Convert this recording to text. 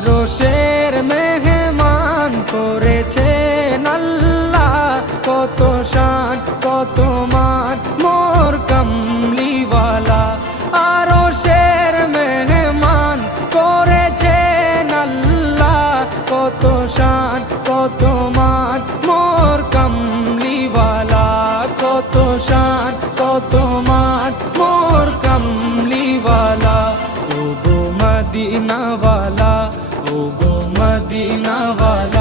আরশের মেহমান করেছেন আল্লাহ, কত শান কত মান মোর কামলিওয়ালা। আরশের মেহমান করেছেন আল্লাহ, কত শান কত মান মোর কামলিওয়ালা, কত শান কত মান মোর কামলিওয়ালা। ও গো মদিনাওয়ালা, ও গো মদিনাওয়ালা।